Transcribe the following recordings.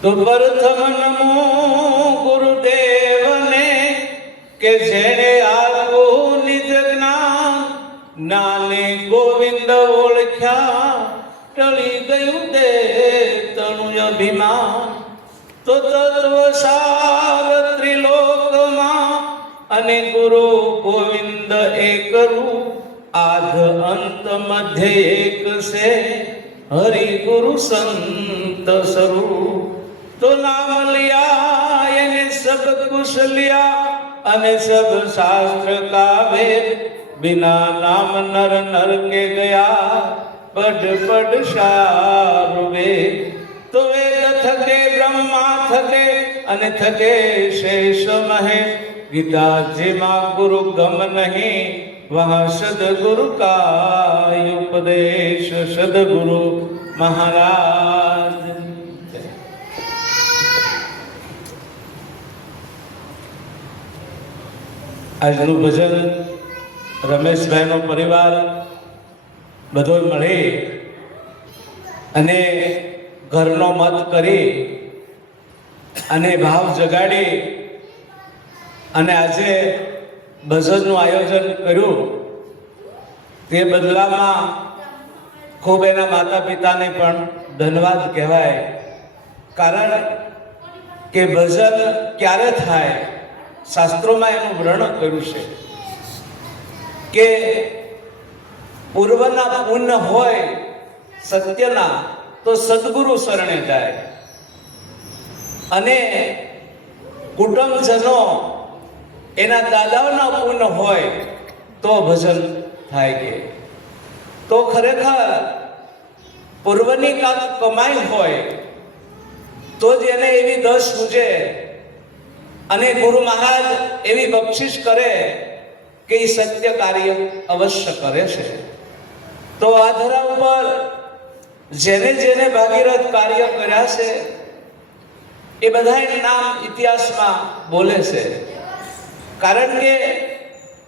તો પ્રથમ નમો ગુરુદેવને કે જેણે આપ્યું નિજ જ્ઞાન નાને ગોવિંદ ઓળખ્યા ટળી ગયું તે તણું અભિમાન તો તત્વ સાર ત્રિલોકમાં અને ગુરુ ગોવિંદ એકરું આધ અંત મધ્ય એક છે હરિ ગુરુ સંત સ્વરૂપ તો નામ લિયા એને સબ કુશ લિયા અને સબ શાસ્ત્ર કા વેદ બિના નામ નર નર કે ગયા પડ પડ સાર વેદ તો વેદ થકે બ્રહ્મા થકે અને થકે શેષ મહે. ગીતા જેમાં ગુરુ ગમ નહીં. વહા સદગુરુ કા ઉપદેશ સદગુરુ મહારાજ. આજનું ભજન રમેશભાઈનો પરિવાર બધો મળી અને ઘરનો મત કરી અને ભાવ જગાડી અને આજે ભજનનું આયોજન કર્યું. તે બદલામાં ખૂબ એના માતા પિતાને પણ ધન્યવાદ કહેવાય. કારણ કે ભજન ક્યારે થાય શાસ્ત્રોમાં એનું વર્ણન કર્યું છે કે પૂર્વના પુણ્ય હોય સત્યના તો સદગુરુ શરણે જાય. અને કુટુંબજનો એના દાદાઓના પૂર્ણ હોય તો ભજન થાય કે. તો ખરેખર પૂર્વની કાંક કમાઈ હોય તો જ એને એવી દસ સૂજે અને ગુરુ મહારાજ એવી બક્ષિસ કરે કે એ સત્ય કાર્ય અવશ્ય કરે છે. તો આ ધરા ઉપર જેને જેને ભાગીરથ કાર્ય કર્યા છે એ બધા નામ ઇતિહાસમાં બોલે છે. કારણ કે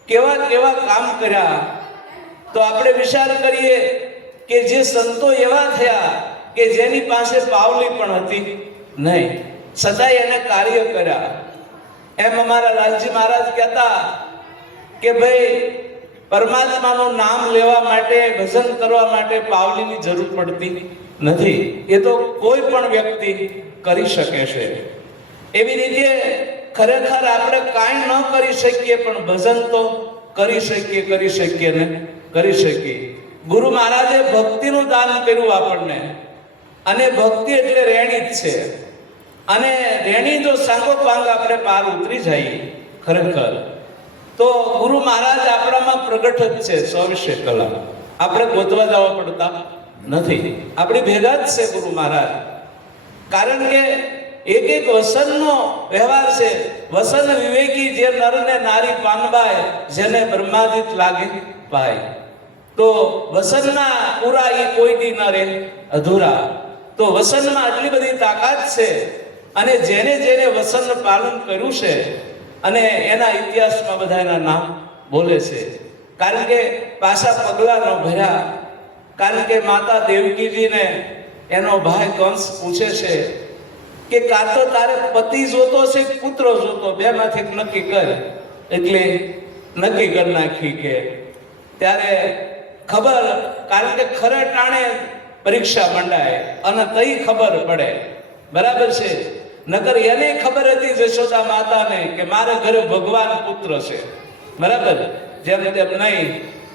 કેવા કેવા કામ કર્યા, તો આપણે વિચાર કરીએ કે જે સંતો એવા થયા કે જેની પાસે પાવલી પણ હતી નહીં. સદાય એને કાર્ય કર્યા. એમ અમારા લાલજી મહારાજ કહેતા કે ભાઈ, પરમાત્માનું નામ લેવા માટે, ભજન કરવા માટે પાવલીની જરૂર પડતી. નથી. એ તો કોઈ પણ વ્યક્તિ કરી શકે છે. એવી રીતે ખરેખર આપણે કાંઈ ન કરી શકીએ, પણ ભજન તો કરી શકીએ કરી શકીએ ને કરી શકીએ. ગુરુ મહારાજે ભક્તિનું દાન કર્યું આપણને. અને ભક્તિ એટલે રેણી જ છે. અને રેણી જો સાંગો પાંગ આપણે પાર ઉતરી જઈએ ખરેખર, તો ગુરુ મહારાજ આપણામાં પ્રગટ જ છે સવિશે કલા. આપણે ગોતવા જવા પડતા. નથી. આપણી ભેગા જ છે ગુરુ મહારાજ. કારણ કે એક એક વસનનો વ્યવહાર છે. વસન વિવેકી જે નરને નારી પાનબાય, જેને બ્રહ્માદિત લાગે પાય. તો વસનના પૂરા એ કોઈ દી ન રહે, અધૂરા. તો વસનમાં આટલી બધી તાકાત છે અને જેને જેને વસન પાલન કર્યું છે અને એના ઇતિહાસમાં બધા એના નામ બોલે છે. કારણ કે પાછા પગલાં ન ભર્યા કારણ કે માતા દેવકીજીને એનો ભાઈ કંસ પૂછે છે કે કાં તો તારે પતિ જોતો છે પુત્ર જોતો? બે માંથી નક્કી કર. એટલે નક્કી કરી નાખી કે ત્યારે ખબર કારણ કે ખરે ટાણે પરીક્ષા મંડાય અને કઈ ખબર પડે. બરાબર છે? નકર એને ખબર હતી જશોદા માતાને કે મારે ઘરે ભગવાન પુત્ર છે. બરાબર? જેમ તેમ નહીં,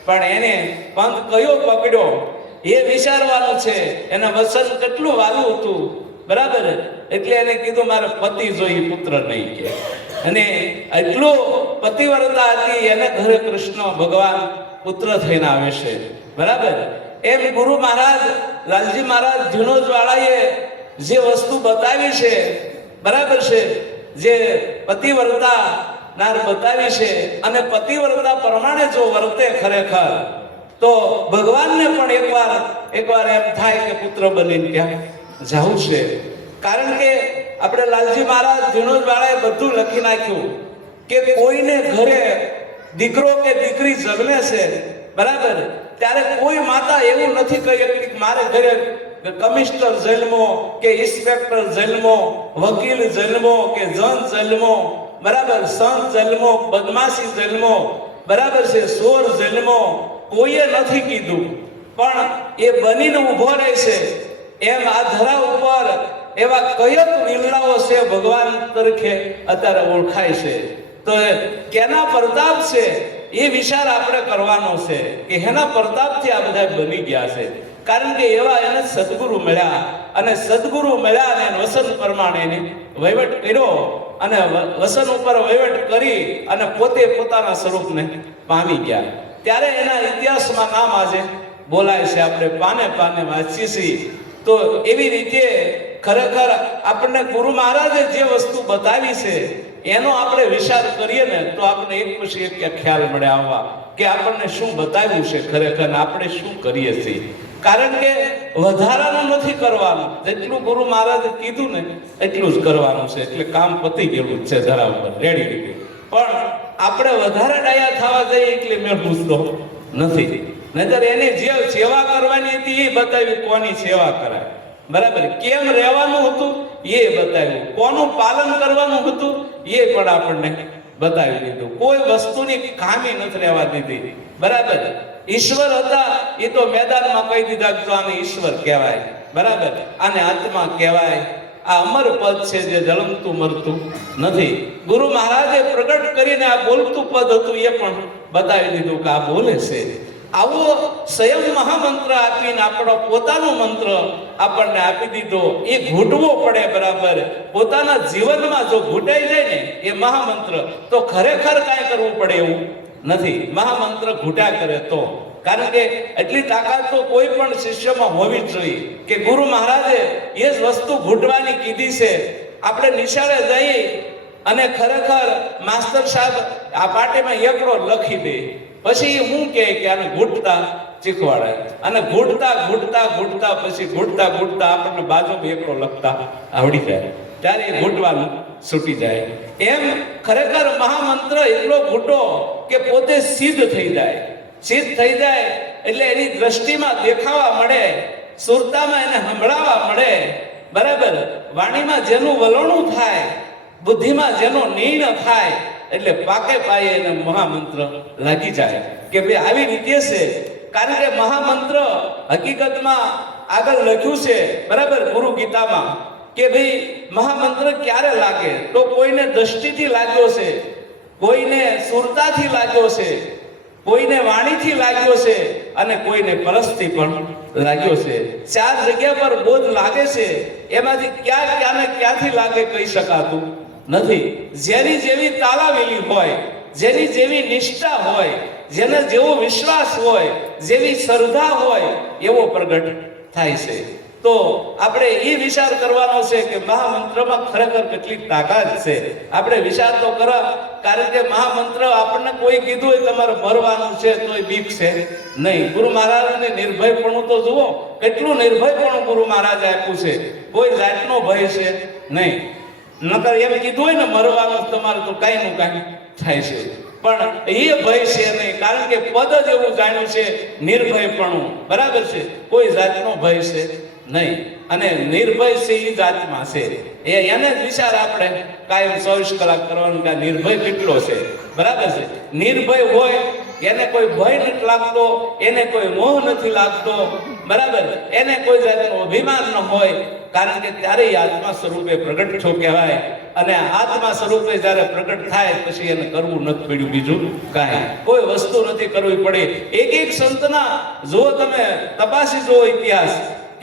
પણ એને પંથ કયો પકડ્યો? એ વિચારવાનું છે. એના વસન કેટલું વાલું હતું. બરાબર? એટલે એને કીધું, મારે પતિ જોઈ પુત્ર નહીં કે. અને એટલું પતિવ્રતા હતી, એને ઘરે કૃષ્ણ ભગવાન પુત્ર થઈને આવે છે. બરાબર? એમ ગુરુ મહારાજ, લાલજી મહારાજ જ્વાળાએ જે વસ્તુ બતાવી છે, બરાબર છે? જે પતિવ્રતા નાર બતાવી છે, અને પતિવ્રતા પ્રમાણે જો વર્તે ખરેખર તો ભગવાનને પણ એકવાર એકવાર એમ થાય કે પુત્ર બનીને ક્યાં જવું છે. કારણ કે આપણે લાલજી મહારાજ ઝીણોજવાળાએ બધું લખી નાખ્યું કે કોઈને ઘરે દીકરો કે દીકરી જન્મે છે, બરાબર? ત્યારે કોઈ માતા એવું નથી કહી કે મારે ઘરે કમિશનર જન્મો કે ઇન્સ્પેક્ટર જન્મો, વકીલ જન્મો કે જન જન્મો, બરાબર? સંત જન્મો, બદમાશી જન્મો, બરાબર છે? સોર જન્મો કોઈએ નથી કીધું, પણ એ બનીને ઊભો રહેશે એમ આ ધરા ઉપર એવા કયક વિરલાઓ છે ભગવાન તરીકે અત્યારે ઓળખાય છે. તો કેના પ્રતાપ છે? એ વિચાર આપણે કરવાનો છે કે એના પ્રતાપથી આ બધા બની ગયા છે. કારણ કે એવા એને સદગુરુ મળ્યા અને સદગુરુ મળ્યા અને વસન પ્રમાણે એને વહીવટ કર્યો અને વસન ઉપર વહીવટ કરી અને પોતે પોતાના સ્વરૂપને પામી ગયા. ત્યારે એના ઇતિહાસમાં નામ આજે બોલાય છે આપણે પાને પાને વાંચીએ છીએ. તો એવી રીતે ખરેખર આપણને ગુરુ મહારાજે જે વસ્તુ બતાવી છે, એનો આપણે વિચાર કરીએ ને, તો આપણને એક પછી એક ખ્યાલ મળે આવવા કે આપણને શું બતાવ્યું છે ખરેખર આપણે શું કરીએ છીએ. કારણ કે વધારાનું નથી કરવાનું. જેટલું ગુરુ મહારાજે કીધું ને, એટલું જ કરવાનું છે. એટલે કામ પતી ગયેલું છે ધરા ઉપર. રેડી રીતે પણ આપણે વધારે ડાયા થવા જઈએ એટલે મેં પૂછતો નથી. નહીતર એને જે સેવા કરવાની હતી એ બતાવી કોની સેવા કરાય. બરાબર? કેમ રહેવાનું હતું એ બતાવ્યું. કોનું પાલન કરવાનું હતું એ પણ આપણને બતાવી દીધું. કોઈ વસ્તુની ખામી નથી રહેવા દીધી. બરાબર? ઈશ્વર હતા એ તો મેદાનમાં કહી દીધા કે આને ઈશ્વર કહેવાય. બરાબર? આને આત્મા કહેવાય. આ અમર પદ છે જે જલમતું મરતું નથી. ગુરુ મહારાજે પ્રગટ કરીને આ બોલતું પદ હતું એ પણ બતાવી દીધું કે આ બોલે છે. આવો સ્વયં મહામંત્ર આપીને આપણો પોતાનો મંત્ર આપણને આપી દીધો. એ ઘૂંટવો પડે બરાબર. પોતાના જીવનમાં જો ઘૂંટાઈ જાય ને એ મહામંત્ર, તો ખરેખર કાંઈ કરવું પડે એવું? નથી. મહામંત્ર ઘૂંટા કરે તો. કારણ કે એટલી તાકાત તો કોઈ પણ શિષ્યમાં હોવી જ જોઈએ કે ગુરુ મહારાજે એ જ વસ્તુ ઘૂંટવાની કીધી છે. આપણે નિશાળે જઈએ અને ખરેખર માસ્તર સાહેબ આ પાટીમાં એકડો લખી દે. પછી હું કે આને ઘૂંટતા શીખવાડે. અને ઘૂંટતા ઘૂંટતા ઘૂંટતા, પછી ઘૂંટતા ઘૂંટતા આપણને બાજુમાં એકડો લખતા આવડી જાય. ત્યારે એ ઘૂંટવાનું છૂટી જાય. એમ ખરેખર મહામંત્ર એટલો મોટો કે પોતે સિદ્ધ થઈ જાય. સિદ્ધ થઈ જાય એટલે એની દ્રષ્ટિમાં દેખાવા મળે, સુરતામાં એને સંભળાવા મળે. બરાબર? વાણીમાં જેનું વલણું થાય, બુદ્ધિમાં જેનો નિર્ણય થાય, એટલે પાકે પાયે એને મહામંત્ર લાગી જાય. કે ભાઈ આવી રીતે છે. કારણ કે મહામંત્ર હકીકતમાં આગળ લખ્યું છે. બરાબર? ગુરુ ગીતામાં. કે ભાઈ મહામંત્ર ક્યારે લાગે? તો કોઈને દ્રષ્ટિથી લાગ્યો છે, કોઈને સુરતાથી લાગ્યો છે, કોઈને વાણીથી લાગ્યો છે અને કોઈને પરસથી પણ લાગ્યો છે. ચાર જગ્યા પર બોધ લાગે છે, એમાંથી ક્યાં ક્યાંને ક્યાંથી લાગે કહી શકાતું નથી. જેની જેવી તાલાવેલી હોય, જેની જેવી નિષ્ઠા હોય, જેને જેવો વિશ્વાસ હોય, જેવી શ્રદ્ધા હોય, એવો પ્રગટ થાય છે. તો આપણે એ વિચાર કરવાનો છે કે મહામંત્રમાં ખરેખર કેટલી તાકાત છે. આપણે વિચાર તો કરો, કારણ કે મહામંત્ર આપણને કોઈ કીધું હોય તમારે મરવાનું છે તો એ બીક છે. નહીં, ગુરુ મહારાજને નિર્ભયપણું તો જુઓ, કેટલું નિર્ભયપણું ગુરુ મહારાજે આપ્યું છે. કોઈ જાતનો ભય છે નહીં. નકર એમ કીધું હોય ને, મરવાનું તમારે તો કાંઈ નું કાંઈ થાય છે. પણ એ ભય છે નહીં, કારણ કે પદ જ એવું જાણ્યું છે, નિર્ભયપણું. બરાબર છે? કોઈ જાતનો ભય છે. નહીં. અને નિર્ભય છે એ જાતમાં છે. એ એને જ વિચાર આપણે કાયમ ચોવીસ કલાક કરવાનું કે નિર્ભય કેટલો છે. બરાબર છે? નિર્ભય હોય, એને કોઈ ભય નથી લાગતો, એને કોઈ મોહ નથી લાગતો. બરાબર? એને કોઈ જાતનો અભિમાન ન હોય, કારણ કે ત્યારે આત્મા સ્વરૂપે પ્રગટ થયો કહેવાય. અને આત્મા સ્વરૂપે જ્યારે પ્રગટ થાય, પછી એને કરવું નથી પડ્યું બીજું કાંઈ. કોઈ વસ્તુ નથી કરવી પડે. એક એક સંતના જો તમે, તપાસી જુઓ ઇતિહાસ.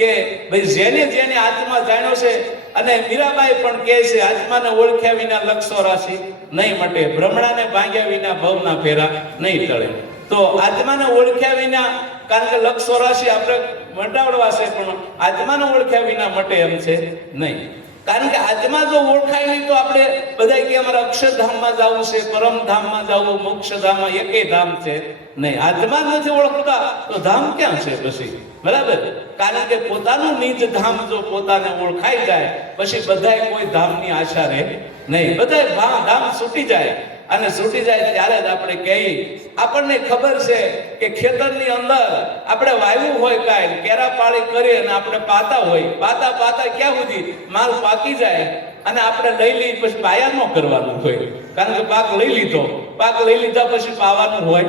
કે ભાઈ જેને જેને આત્મા જાણ્યો છે અને મીરાબાઈ પણ કહે છે, આત્માને ઓળખ્યા વિના લક્ષો રાશિ નહીં મટે, ભ્રમણાને ભાંગ્યા વિના ભવના ફેરા નહીં ટળે. તો આત્માને ઓળખ્યા વિના, કારણ કે લક્ષો રાશિ આપણે મંડાવડવા છે, પણ આત્માને ઓળખ્યા વિના મટે એમ છે નહીં. કારણ કે આત્મા જો ઓળખાય નહીં તો આપણે બધા કે અમારે અક્ષરધામમાં જવું છે, પરમધામમાં જવું, મોક્ષધામમાં એકેય ધામ છે નહીં. આત્મા નથી ઓળખતા, તો ધામ ક્યાં છે પછી? બરાબર? કારણ કે પોતાનું નિજ ધામ જો પોતાને ઓળખાઈ જાય, પછી બધાય કોઈ ધામની આશા રહે નહીં. બધાય ધામ છૂટી જાય. અને છૂટી જાય ત્યારે જ આપણે કહીએ, આપણને ખબર છે કે ખેતરની અંદર આપણે વાવ્યું હોય કાંઈ કેરા પાળી કરી અને આપણે પાતા હોય. પાતા પાતા ક્યાં સુધી? માલ પાકી જાય અને આપણે લઈ લઈ પછી પાયા ન કરવાનું હોય. કારણ કે પાક લઈ લીધો. પાક લઈ લીધા પછી પાવાનું હોય.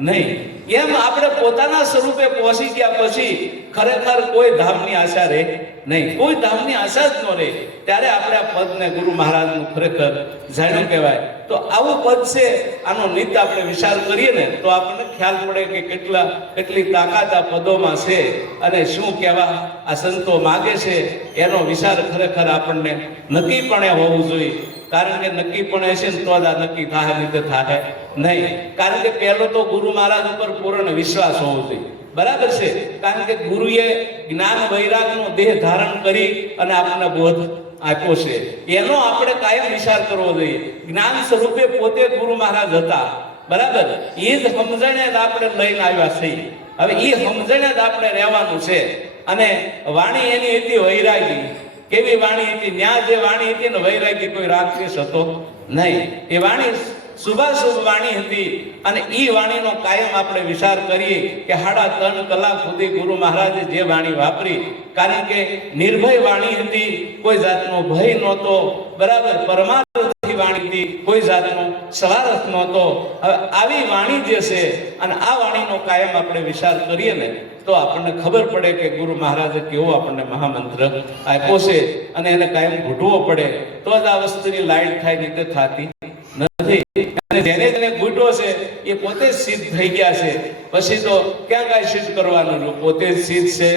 નહીં. એમ આપણે પોતાના સ્વરૂપે પહોંચી ગયા પછી ખરેખર કોઈ ધામની આશા રહે નહીં. કોઈ ધામની આશા જ ન રહે. ત્યારે આપણે આ પદને ગુરુ મહારાજનું ખરેખર જાણ્યું કહેવાય. તો આવું પદ છે, આનો નિત્ય આપણે વિચાર કરીએ ને, તો આપણને ખ્યાલ પડે કે કેટલા, કેટલી તાકાત આ પદોમાં છે અને શું કહેવા આ સંતો માગે છે. એનો વિચાર ખરેખર આપણને નક્કીપણે હોવું જોઈએ. કારણ કે નક્કીપણે છે ને તો જ આ નક્કી થાય રીતે થાય. નહીં. કારણ કે પહેલો તો ગુરુ મહારાજ ઉપર પૂર્ણ વિશ્વાસ હોવો જોઈએ. બરાબર છે? કારણ કે ગુરુએ જ્ઞાન વૈરાગનો દેહ ધારણ કરી અને આપણને બોધ આપ્યો છે. એનો આપણે કાયમ વિચાર કરવો જોઈએ. જ્ઞાન સ્વરૂપે પોતે ગુરુ મહારાજ હતા. બરાબર? એ જ સમજણે જ આપણે લઈને આવ્યા છીએ. હવે એ સમજણે જ આપણે રહેવાનું છે. અને વાણી એની હતી વૈરાગી કેવી વાણી હતી? ન્યા જે વાણી હતી ને વૈરાગી કોઈ રાક્ષસ હતો? નહીં. એ વાણી શુભાશુભ વાણી હતી અને એ વાણીનો કાયમ આપણે વિચાર કરીએ કે સાડા ત્રણ કલાક સુધી ગુરુ મહારાજે જે વાણી વાપરી, કારણ કે નિર્ભય વાણી હતી, કોઈ જાતનો ભય નહોતો, બરાબર, પરમાર્થથી વાણી હતી, કોઈ જાતનો સવારથ નહોતો. હવે આવી વાણી જે છે અને આ વાણીનો કાયમ આપણે વિચાર કરીએ ને, તો આપણને ખબર પડે કે ગુરુ મહારાજે કેવો આપણને મહામંત્ર આપ્યો છે અને એને કાયમ ઘૂંટવો પડે. તો જ આ વસ્તુની લાઈટ થાય નીતે થતી નથી અને જેને જેને ઘૂંટો છે એ પોતે સિદ્ધ થઈ ગયા છે. પછી તો ક્યાં કાંઈ સિદ્ધ કરવાનું? પોતે સિદ્ધ છે.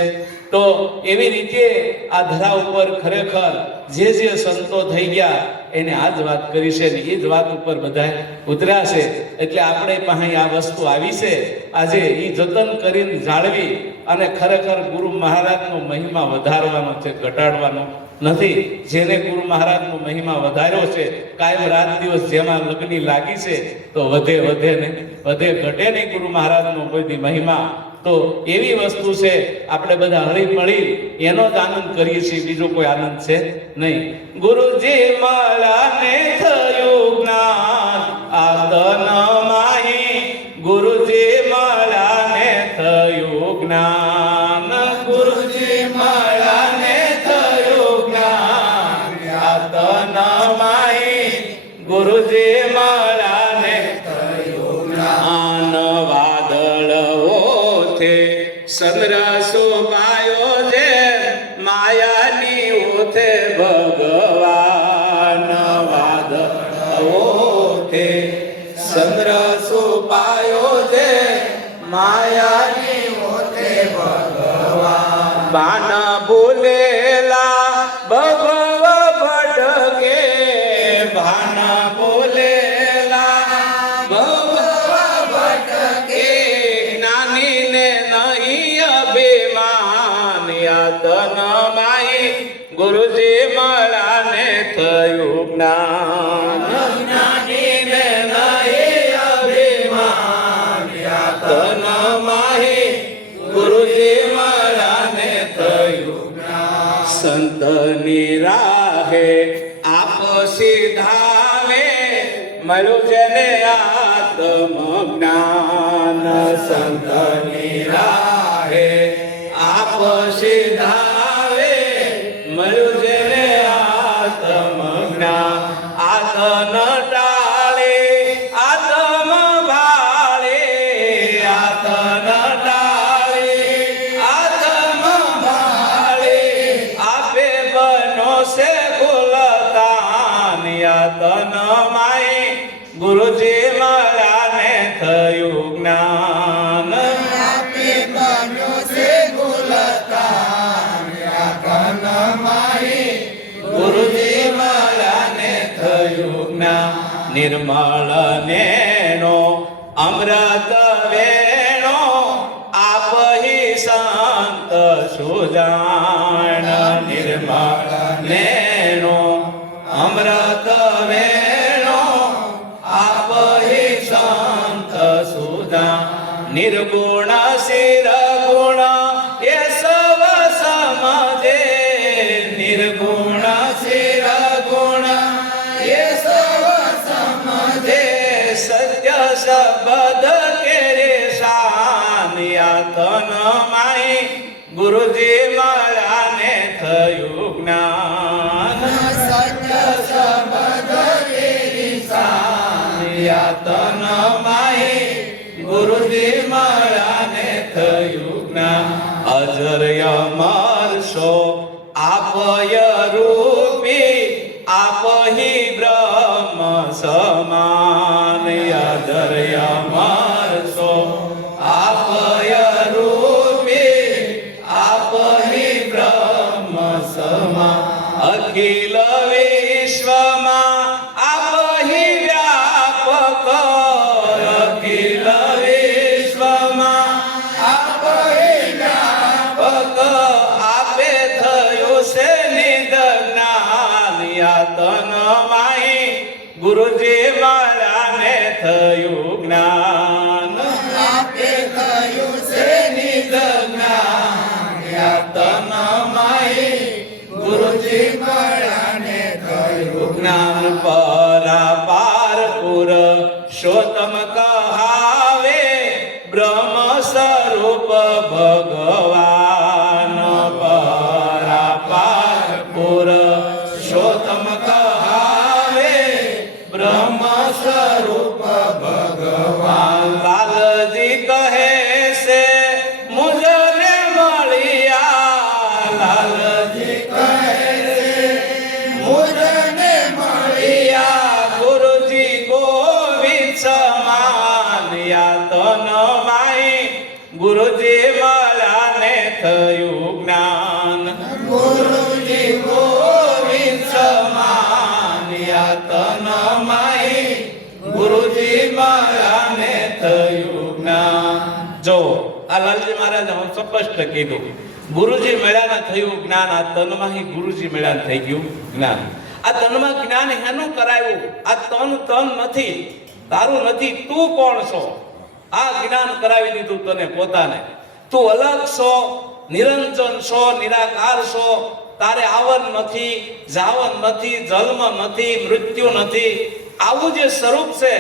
તો એવી રીતે આ ધરા ઉપર ખરેખર જે જે સંતો થઈ ગયા, એને આ જ વાત કરી છે ને એ જ વાત ઉપર બધા ઉતર્યા છે. એટલે આપણે પાસે આ વસ્તુ આવી છે. આજે એ જતન કરીને જાળવી અને ખરેખર ગુરુ મહારાજનો મહિમા વધારવાનો છે, ઘટાડવાનો. નથી. જેને ગુરુ મહારાજનો મહિમા વધાર્યો છે, કાયમ રાત દિવસ જેમાં લગ્ની લાગી છે, તો વધે વધે ને વધે ઘટે નહીં ગુરુ મહારાજનો કોઈ મહિમા. તો એવી વસ્તુ છે, આપણે બધા હળી મળી એનો જ આનંદ કરીએ છીએ, બીજો કોઈ આનંદ છે નહીં. ગુરુજી મળાને થયું ભૂલેલા ભગવ ને ગુરુજી થયું જ્ઞાન જ્ઞાન સંતની રાહે આપ સીધાવે મળ્યું છે ને આત્મ જ્ઞાન આતન ટાળે આત્મ ભાળે આતન ટાળે આત્મ ભાળે આપે બનો છે નિર્મળ નેનો અમૃત વેણો, આપહી સંત સુજાણ. નિર્મળ નેનો અમૃત વેણો, આપહી સંત સુજાણ. નિર્ગુણ તન માય ગુરુજી મારા ને થયું. ગુરુજી મારા ને થયું જ્ઞાન. આપે થયું છે નિદજ્ઞાન યાતન માહી ગુરુજી મળ્યાને થયું જ્ઞાન. પરાપાર ગુરુજી મળ્યાને થયું જ્ઞાન. ગુરુજી ગોવિંદ સમાન યાતન માઈ ગુરુજી મળ્યાને થયું જ્ઞાન. જો આ લાલજી મહારાજે હું સ્પષ્ટ કીધું ગુરુજી મેળાને થયું જ્ઞાન, આ તનમાં ગુરુજી મેળાને થઈ ગયું જ્ઞાન. આ તનમાં જ્ઞાન હેનું કરાયું? આ તન તન નથી. તારું નથી. તું કોણ છો? આ જ્ઞાન કરાવી દીધું તને પોતાને. તું અલગ છો, નિરંજન છો, નિરાકાર છો. તારે આવન નથી, જાવન નથી, જન્મ નથી, મૃત્યુ નથી. આવું જે સ્વરૂપ છે,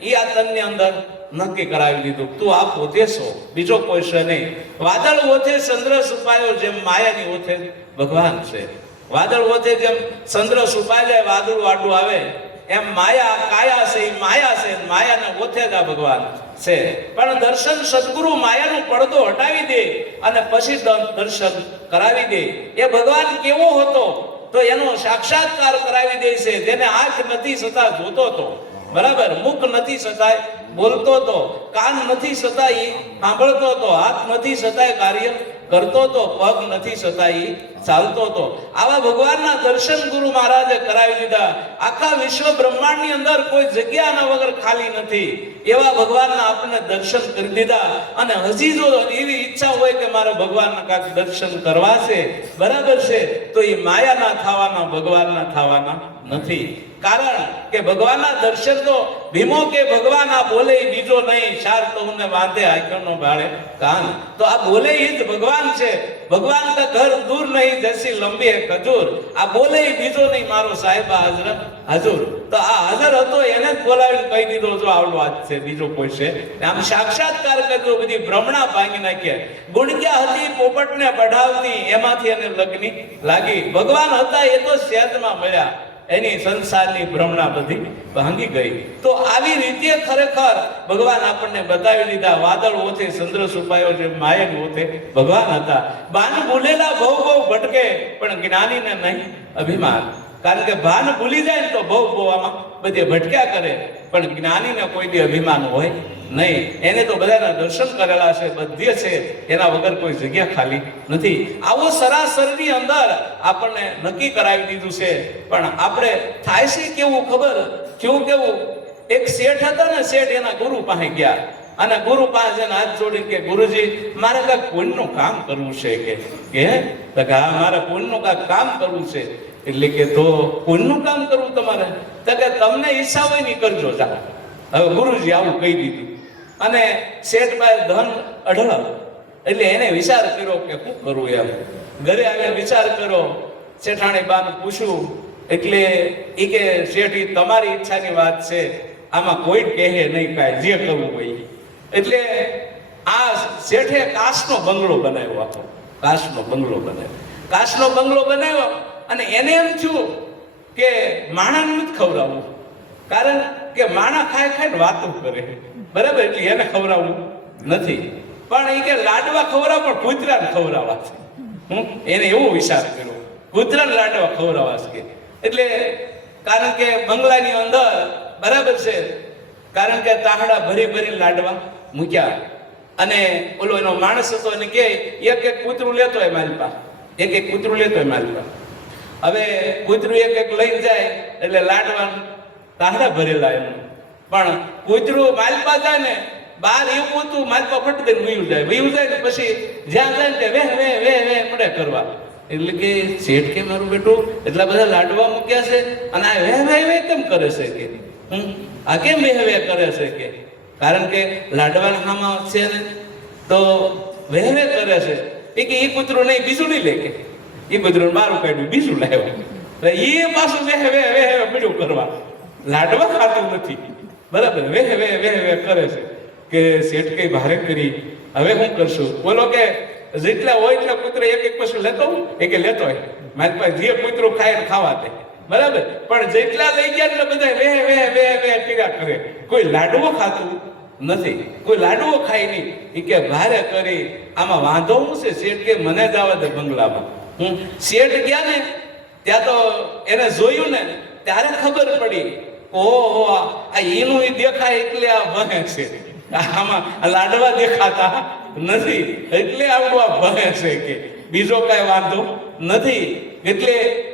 એ આ તનની અંદર નક્કી કરાવી દીધું. તું આ પોતે છો, બીજો કોઈ છે નહીં. વાદળ ઓથે ચંદ્ર સુપાયો જેમ માયાની ઓથે ભગવાન છે. વાદળ ઓથે જેમ ચંદ્ર સુપાય જાય વાદળ વાડું આવે એમ માયા, કાયા છે માયા છે, માયાને ઓથે ભગવાન છે. પણ દર્શન સદગુરુ માયાનો પડદો હટાવી દે અને પછી દર્શન કરાવી દે. એ ભગવાન કેવો હતો, તો એનો સાક્ષાત્કાર કરાવી દે છે. જેને આંખ નથી છતાં જોતો હતો બરાબર? મુખ નથી છતાંય બોલતો હતો કાન નથી છતાંય સાંભળતો હતો હાથ નથી છતાંય કાર્ય કરતો તો પગ નથી છતાંય ચાલતો તો. આવા ભગવાનના દર્શન ગુરુ મહારાજે કરાવી દીધા. આખા વિશ્વ બ્રહ્માંડની અંદર કોઈ જગ્યાના વગર ખાલી નથી. એવા ભગવાનના આપણને દર્શન કરી દીધા. અને હજી જો એવી ઈચ્છા હોય કે મારે ભગવાનના કાંઈક દર્શન કરવા છે, બરાબર છે, તો એ માયાના થવાના, ભગવાનના થવાના નથી. કારણ કે ભગવાનના દર્શન તો ભીમો કે ભગવાન આ બોલે બીજો નહીં. શાર તો ઉને વાંધે આખ્યોનો ભાળે કાન. તો આ બોલે જ ભગવાન છે. ભગવાન का ઘર દૂર નહીં, જસી લંબી ખજૂર. આ બોલે બીજો નહીં, મારો સાહેબ હાજર હજુર. તો આ હાજર હતો એને જ બોલાવીને કહી દીધો, જો આવડો વાત છે, બીજો કોઈ છે. આમ સાક્ષાત્કાર કર્યો, બધી ભ્રમણા ભાંગી નાખ્યા. ગુણક્યા હતી, પોપટને બઢાવતી એમાંથી એને લગ્ની લાગી. ભગવાન હતા, એ તો સેજમાં મળ્યા. એની સંસારની ભ્રમણા બધી ભાંગી ગઈ. તો આવી રીતે ખરેખર ભગવાન આપણને બતાવી દીધા. વાદળ ઓથે ચંદ્ર સુપાયો છે માયન ઓથે ભગવાન હતા. બાન ભૂલેલા બહુ બહુ ભટકે, પણ જ્ઞાનીને નહીં, અભિમાન. કારણ કે ભાન ભૂલી જાય ને તો બહુ બહુ બધે ભટક્યા કરે. પણ જ્ઞાનીને કોઈ બી અભિમાન હોય નહીં. એને તો બધાના દર્શન કરેલા છે, બધે છે. એના વગર કોઈ જગ્યા ખાલી નથી. આવો સરાસરની અંદર આપણને નક્કી કરાવી દીધું છે. પણ આપણે થાય છે કેવું ખબર? કેવું કેવું? એક શેઠ હતા ને, શેઠ એના ગુરુ પાસે ગયા. અને ગુરુ પાસે હાથ જોડી કે, ગુરુજી, મારે કાંઈક પુણ્યનું કામ કરવું છે કે કે, હા, મારે પુણ્યનું કાંઈક કામ કરવું છે. એટલે કે તો કોઈનું કામ કરવું તમારે? તો કે તમને ઈચ્છા હોય ને કરજો ચાલો હવે ગુરુજી આવું કહી દીધું. અને શેઠ પાસે ધન અઢળ એટલે એને વિચાર કર્યો કે શું કરવું એમ. ઘરે આવીને વિચાર કર્યો. શેઠાણી બાને પૂછ્યું, એટલે એ કે શેઠ તમારી ઈચ્છાની વાત છે. આમાં કોઈ કહે નહીં કાંઈ, જે કરવું હોય. એટલે આ શેઠે કાશનો બંગલો બનાવ્યો આખો. કાસનો બંગલો બનાવ્યો. કાશનો બંગલો બનાવ્યો. અને એને એમ થયું કે માણાને જ ખવડાવવું. કારણ કે માણા ખાય ખાઈને વાતો કરે બરાબર? એટલે એને ખવડાવવું નથી. પણ એ કે લાડવા ખવડાવ, પણ કૂતરાને ખવડાવવા છે એને એવો વિચાર કર્યો. કૂતરાને લાડવા ખવડાવવા છે. એટલે કારણ કે બંગલાની અંદર બરાબર છે. કારણ કે તાહડા ભરી ભરી લાડવા મૂક્યા. અને ઓલો એનો માણસ હતો એને કે, એક એક કૂતરું લેતો હોય મારી પાસે. એક એક કૂતરું લેતો હોય મારી પાસે. હવે કૂતરું એક એક લઈ જાય એટલે લાડવા તાહડા ભરેલા એમ. પણ કૂતરું માલપા જાય ને, બાર એવું હતું માલપા ફટ દઈને વયું જાય. વયું જાય ને પછી જ્યાં જાય ને તે વે વે વે વે પડે કરવા. એટલે કે શેઠ કે મારું બેટું, એટલા બધા લાડવા મૂક્યા છે અને આ વે વે વે કેમ કરે છે કે? આ કેમ વે વે કરે છે કે? કારણ કે લાડવા હામાં છે ને, તો વે વે કરે છે. એ કે એ કૂતરું નહીં, બીજું નહીં લે કે. એ બધું મારું કાઢ્યું બીજું લાવ્યું. એટલે એ પાછું વે વે વે વે બીજું કરવા. લાડવા ખાતું નથી. બરાબર વે વે વે વેહ કરે છે. કે શેઠ કઈ ભારે કરી, હવે હું કરશું? બોલો કે જેટલા હોય એટલા પુત્ર એક એક પશુ લેતો હું? એ કે લેતો હોય. મારી પાસે જે પુત્રો ખાય ખાવા દે. બરાબર? પણ જેટલા લઈ ગયા એટલે બધા વે વે વે વે કર્યા કરે. કોઈ લાડવો ખાતું નથી. કોઈ લાડવો ખાય નહીં. એ કે ભારે કરી. આમાં વાંધો શું છે? શેઠ કે મને જ આવવા દે બંગલામાં. હું શેઠ ગયા ને, ત્યાં તો એને જોયું ને, ત્યારે ખબર પડી. ઓહો, આ એનું દેખાય એટલે આ ભણે છે. આમાં લાડવા દેખાતા નથી. એટલે આવડું આ ભણે છે કે. બીજો કઈ વાંધો નથી. એટલે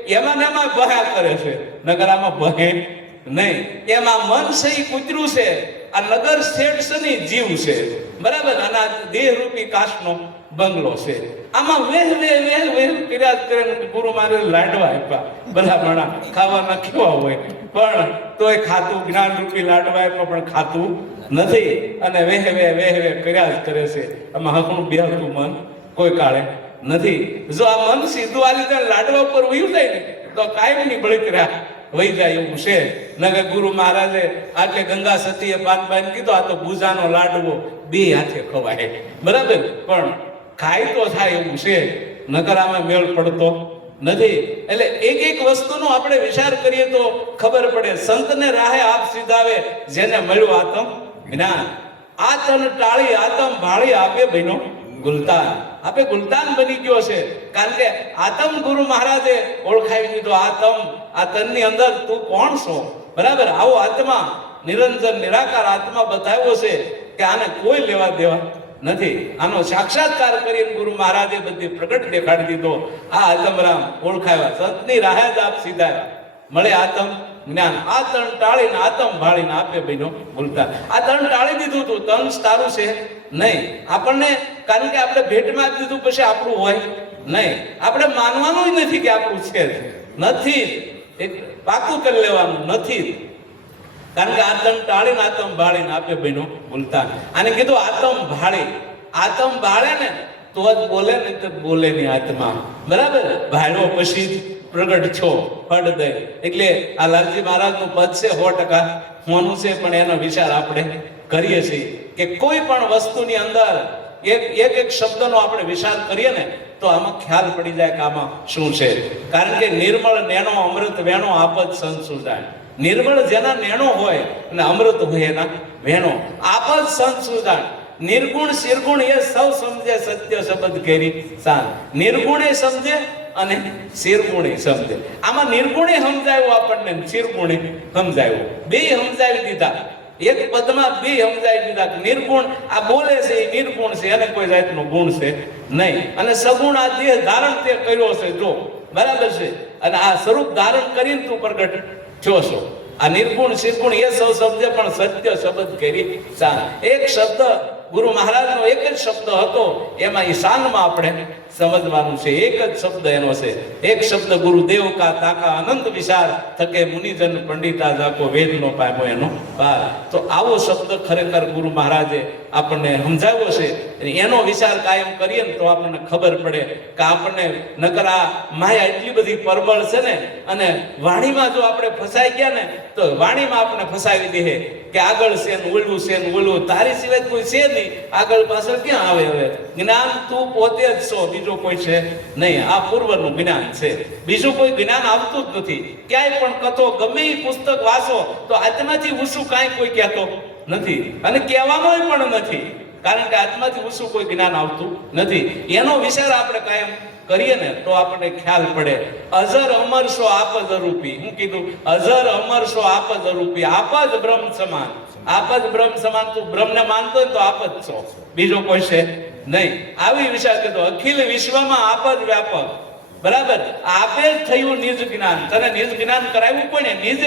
એમાં ને એમાં ભયા કરે છે. નગર આમાં ભહે નહીં. એમાં મન છે એ કૂતરું છે. આ નગર શેઠ છે ને જીવ છે. બરાબર? અને આ દેહરૂપી કાચનો બંગલો છે. આમાં વેહ વેહ વેહ વેહ કર્યા જ કરે ને ગુરુ મારે લાડવા આપ્યા. બધા મણા, ખાવાના કેવા હોય? પણ તોય ખાતું, જ્ઞાન રૂપી લાડવા આપ્યા, પણ ખાતું નથી. અને વેહ વેહ કર્યા જ કરે છે. આમાં હકનું બેહતું મન કોઈ કાળે નથી. જો આ મન સીધું આ લીધે લાડવા ઉપર વયું જાય ને, તો કાયમની બળતરા વહી જાય એવું છે. નગર ગુરુ મહારાજે આટલે ગંગા સતીએ પાન ને કીધું, આ તો ભૂજાનો લાડવો બે હાથે ખવાય. બરાબર? પણ ખાય તો થાય એવું છે. નકર આમાં મેળ પડતો નથી. એટલે એક એક વસ્તુનો આપણે વિચાર કરીએ તો ખબર પડે, સંતને રાહે આપ સીધાવે જેને મળ્યું આતમ જ્ઞાન. આ તન ટાળી, આતમ ભાળી આપે બહેનો ગુલતાન. આપે ગુલતાન બની ગયો છે. કારણ કે આતમ ગુરુ મહારાજે ઓળખાવી દીધો, આતમ, આ તનની અંદર તું કોણ છો? બરાબર? આવો આત્મા નિરંજન, નિરાકાર આત્મા બતાવ્યો છે કે આને કોઈ લેવા દેવા નથી. આનો સાક્ષાત્કાર કરીને ગુરુ મહારાજે બધી પ્રગટ દેખાડી દીધો. આ આતમરામ ઓળખાવ્યા સતની રાહે આપ સીધા મળે આતમ જ્ઞાન. આ તણ ટાળીને આતમ ભાળીને આપે બહેનો બોલતા. આ તણ ટાળી દીધું તું તન સારું છે? નહીં. આપણને, કારણ કે આપણે ભેટમાં જ દીધું પછી આપણું હોય. નહીં. આપણે માનવાનું નથી કે આપણું છે નથી એક પાકું કરી લેવાનું. નથી. કારણ કે આતમ ટાળીને આતમ ભાળીને આપે બહેનો બોલતા અને કીધું, આતમ ભાળે. આતમ ભાળે ને તો જ બોલે ને તો બોલે ની આત્મા. બરાબર? ભાળ્યો પછી પ્રગટ છો, ફળ દે એટલે આ લાલજી મહારાજનું પદ છે સો ટકા. હોનું છે, પણ એનો વિચાર આપણે કરીએ છીએ કે કોઈ પણ વસ્તુની અંદર એક એક એક શબ્દનો આપણે વિચાર કરીએ ને તો આમાં ખ્યાલ પડી જાય કે આમાં શું છે. કારણ કે નિર્મળ નેણો અમૃત વેણો આપત સંસુજાય નિર્મળ જેના નેણો હોય અને અમૃત હોય એના વેણો. આપત સંસુજાય નિર્ગુણ શિરગુણ એ સૌ સમજે સત્ય શબ્દ કેરી સાન નિર્ગુણે સમજે અને શિરગુણે સમજે. આમાં નિર્ગુણે સમજાયું આપણને શિરગુણે સમજાયું. બે સમજાવી દીધા. એક પદમાં બે સમજાવી દીધા નિર્ગુણ આ બોલે છે એ નિર્ગુણ છે, એને કોઈ જાતનો ગુણ છે નહીં. અને સગુણ આ દેહ ધારણ તે કર્યો છે, જો. બરાબર છે? અને આ સ્વરૂપ ધારણ કરીને તું પ્રગટ છો. આ નિર્ગુણ શિરગુણ એ સૌ શબ્દ પણ સત્ય શબ્દ કરી શાન એક શબ્દ ગુરુ મહારાજનો એક જ શબ્દ હતો, એમાં ઈશાનમાં આપણે સમજવાનું છે. એક જ શબ્દ એનો છે. એક શબ્દ ગુરુદેવ કા તાકા અનંત વિચાર થકે મુનિજન પંડિતા જાકો વેદનો પામો એનો પાર. તો આવો શબ્દ ખરેખર ગુરુ મહારાજે આપણને સમજાવ્યો છે. એનો વિચાર કાયમ કરીએ ને તો આપણને ખબર પડે કે આપણને નકર આ માયા એટલી બધી પરબળ છે ને, અને વાણીમાં જો આપણે ફસાઈ ગયા ને, તો વાણીમાં આપણે ફસાવી દે કે આગળ છે ને ઓલું છે ને ઓલું તારી સિવાય કોઈ છે નહીં. આગળ પાછળ ક્યાં આવે હવે? જ્ઞાન તું પોતે જ છો. બીજો કોઈ છે નહીં. આ પૂર્વનું જ્ઞાન છે. બીજું કોઈ જ્ઞાન આવતું જ નથી. ક્યાંય પણ કથો ગમે એ પુસ્તક વાંચો, તો આત્માથી ઊંચું કાંઈ કોઈ કહેતો નથી. અને કહેવાનોય પણ નથી. કારણ કે આત્માથી ઊંચું કોઈ જ્ઞાન આવતું નથી. એનો વિચાર આપણે કાયમ કરીએ ને, તો આપણને ખ્યાલ પડે. અઝર અમર શો આપ જ રૂપી. હું કીધું, અઝર અમર શો આપ જ રૂપી. આપ જ બ્રહ્મ સમાન. આપ જ બ્રહ્મ સમાન. તું બ્રહ્મને માનતો તો આપ જ છો. બીજો કોઈ છે નહીં. આવી વિચાર કહેતો અખિલ વિશ્વમાં આપ જ વ્યાપક. બરાબર? આપે જ થયું નિજ જ્ઞાન. તને નિજ જ્ઞાન કરાવ્યું પણ એ જ.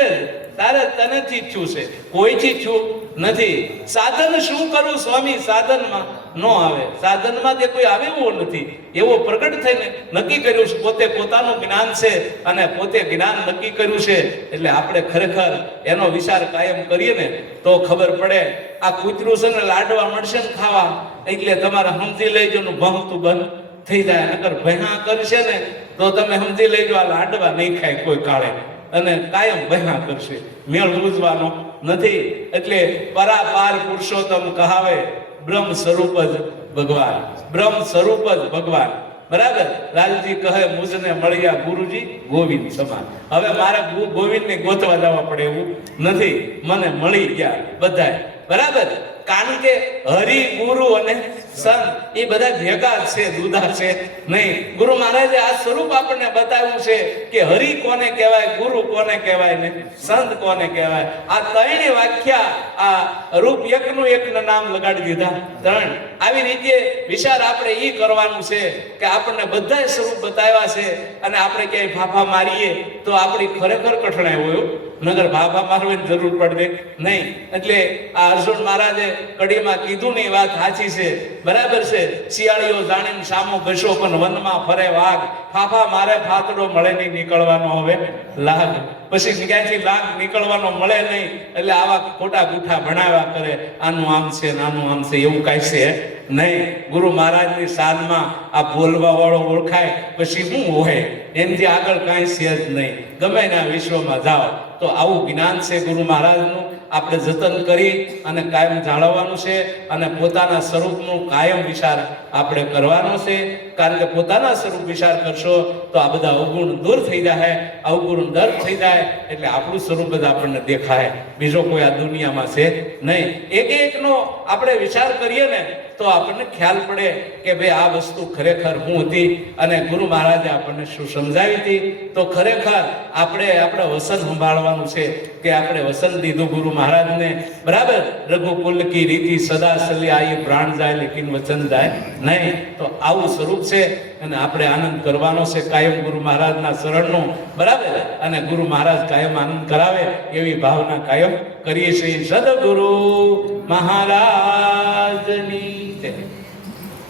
તારે તનેથી થયું છે કોઈથી થયું નથી. સાધન શું કરું સ્વામી? સાધનમાં નો આવે. સાધનમાં તે કોઈ આવે એવો નથી. એવો પ્રગટ થઈને નક્કી કર્યું છે, પોતે પોતાનું જ્ઞાન છે અને પોતે જ્ઞાન નક્કી કર્યું છે. એટલે આપણે ખરેખર એનો વિચાર કાયમ કરીએ ને, તો ખબર પડે. આ કૂતરું છે ને લાડવા મળશે ને ખાવા. એટલે તમારે સમજી લેજો ને ભમતું બંધ થઈ જાય. નકર ભયણા કરશે ને, તો તમે સમજી લેજો આ લાડવા નહીં ખાય કોઈ કાળે. અને કાયમ ભયણા કરશે. મેળ ઉજવાનો નથી. એટલે પરાપાર પુરુષોત્તમ કહાવે બ્રહ્મ સ્વરૂપ જ ભગવાન. બ્રહ્મ સ્વરૂપ જ ભગવાન. બરાબર? લાલજી કહે, મુજને મળ્યા ગુરુજી ગોવિંદ સમાન. હવે મારે ગોવિંદને ગોતવા જવા પડે એવું નથી. મને મળી ગયા બધાય. બરાબર? કારણ કે હરિ ગુરુ અને સંત એ બધા ભેગા છે, જુદા છે. નહીં, ગુરુ મહારાજે આ સ્વરૂપ આપણને બતાવ્યું છે કે હરિ કોને કહેવાય, ગુરુ કોને કહેવાય ને સંત કોને કહેવાય. આ ત્રણે વાક્યા આ રૂપ એકનું એકનું નામ લગાડી દીધા. ત્રણ. આવી રીતે વિચાર આપણે એ કરવાનું છે કે આપણને બધા સ્વરૂપ બતાવ્યા છે અને આપણે ક્યાંય ફાફા મારીએ તો આપણી ખરેખર કઠણાઈ હોય. નગર ભાભા મારવાની જરૂર પડે. નહીં, એટલે આ અર્જુન મહારાજે કડીમાં કીધું ની વાત સાચી છે. બરાબર છે. શિયાળીઓ જાણીને સામો ઘસો, પણ વનમાં ફરે વાઘ. ફાફા મારે ફાતડો મળે નહીં નીકળવાનો હવે. લાગ. પછી ક્યાંથી લાગ નીકળવાનો મળે નહીં? એટલે આવા ખોટા ગુઠા ભણાવ્યા કરે. આનું આમ છે ને આનું આમ છે, એવું કાંઈ છે નહીં. ગુરુ મહારાજની સાધમાં આ બોલવા વાળો ઓળખાય. પછી શું હોય? એમથી આગળ કાંઈ છે જ નહીં. ગમે ના વિશ્વમાં જાઓ, તો આવું જ્ઞાન છે ગુરુ મહારાજનું. આપણે જતન કરી અને કાયમ જાળવવાનું છે અને પોતાના સ્વરૂપનું કાયમ વિચાર આપણે કરવાનો છે. કારણ કે પોતાના સ્વરૂપ વિચાર કરશો, તો આ બધા અવગુણ દૂર થઈ જાય. અવગુણ દર્દ થઈ જાય, એટલે આપણું સ્વરૂપ જ આપણને દેખાય. બીજો કોઈ આ દુનિયામાં છે નહીં. એક એકનો આપણે વિચાર કરીએ ને તો આપણને ખ્યાલ પડે કે ભાઈ આ વસ્તુ ખરેખર હું હતી અને ગુરુ મહારાજે આપણને શું સમજાવી હતી? તો ખરેખર આપણે આપણે વસન સંભાળવાનું છે કે આપણે વસન દીધું ગુરુ મહારાજને. બરાબર? રઘુકુલ કી રીતિ સદા સલી આઈ પ્રાણ જાય લેકિન વચન જાય નહીં. તો આવું સ્વરૂપ છે અને આપણે આનંદ કરવાનો છે કાયમ ગુરુ મહારાજના શરણનો. બરાબર? અને ગુરુ મહારાજ કાયમ આનંદ કરાવે એવી ભાવના કાયમ કરીએ છીએ. સદગુરુ મહારાજની.